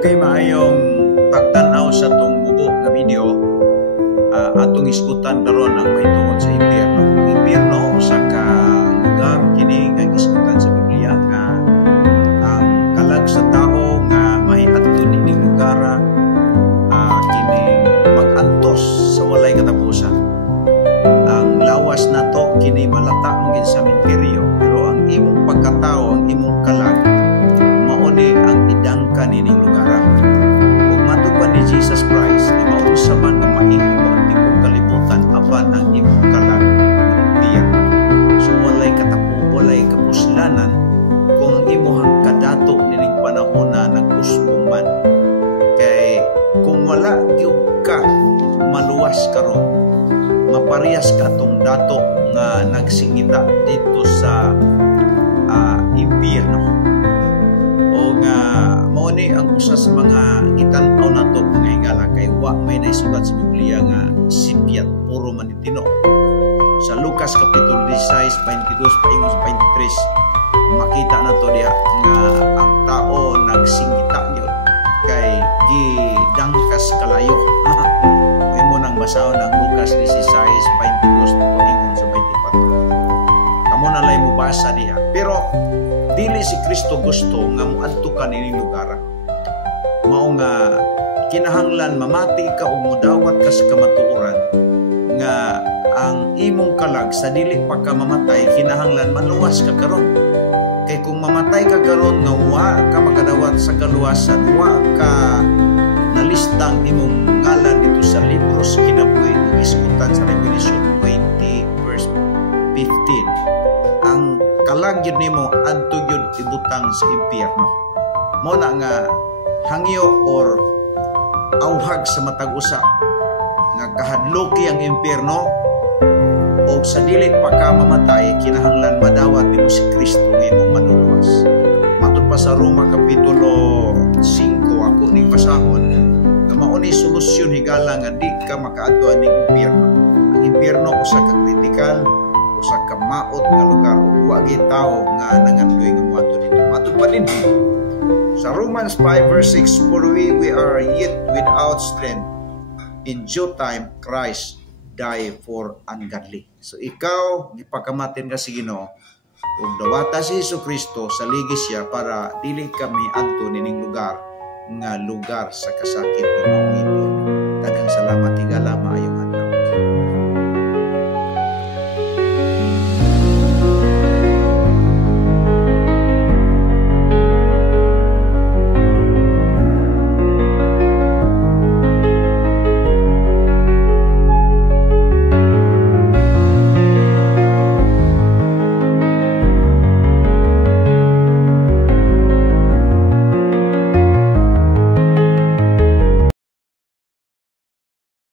Okay, maayong pagtanaw sa itong mubo nga video. Atong iskutan karon ang mahitungod sa impyerno. Impyerno usa ka lugar kini nga iskutan sa Biblia nga ang kalag sa tao nga mahiadto nining lugar kini mag-antos sa walay katapusan. Ang lawas nato kini malata mangin sa sementeryo, pero ang imong pagkatao, ang imong kalag mauni ang idangkan nining lugar. Ug matupad ni Jesus Christ na maunsa man nga mahimo ang tipong kalibutan apan ang imong kalag impyerno. So walay katapo, walay kapuslanan kung ang imong kadato nining panahona nagusbong man. Kay kung wala gyud ka maluwas karon, maparehas ka tong dato nga nagsingita dito sa impyerno. O nga mao ni ang usa sa mga gitan-aw nato mga higala, kay wa may naisulat sa Biblia nga sipyat puro manitino. Sa Lucas kapitulo 16 22 paingon sa 23 makita nato diha nga ang tao nagsingita gyud kay gidangkas kalayo. May mo nang basahon ang Lucas 16 22 paingon sa 24. Kamo na lay mo basa diha. Pero dili si Kristo gusto nga muadto ka nining lugar. Mao nga kinahanglan mamati ka o mudawat ka sa kamatuoran nga ang imong kalag sa dili pa ka mamatay kinahanglan maluwas ka karon. Kay kung mamatay ka karon nga wa ka makadawat sa kaluwasan, wa ka nalistang imong ngalan dito sa libro sa kinabuhi nga iskutan sa Revelation 20 verse 15. Ang kalag yun nimo adto yun ibutang sa impyerno. Mo na nga hangyo or awhag sa matag usa nga kahadloki ang impyerno o sa dilit pa ka mamatay kinahanglan madawat nimo si Kristo nga imong manuluwas. Matud pa sa Roma kapitulo 5 ako ning basahon nga mao ni solusyon higala nga di ka makaadto ning impyerno. Ang impyerno usa ka kritikal, usa ka maot nga lugar ug wa gyud tawo nga nangandoy nga moadto dito. Matud pa din sa Romans 5 verse 6, for we are yet without strength, in due time Christ die for ungodly. So ikaw gipakamatin ka sa Ginoo ug dawata si Jesucristo sa ligis siya para dili kami adto nining lugar nga lugar sa kasakit nga mao impyerno. Daghang salamat.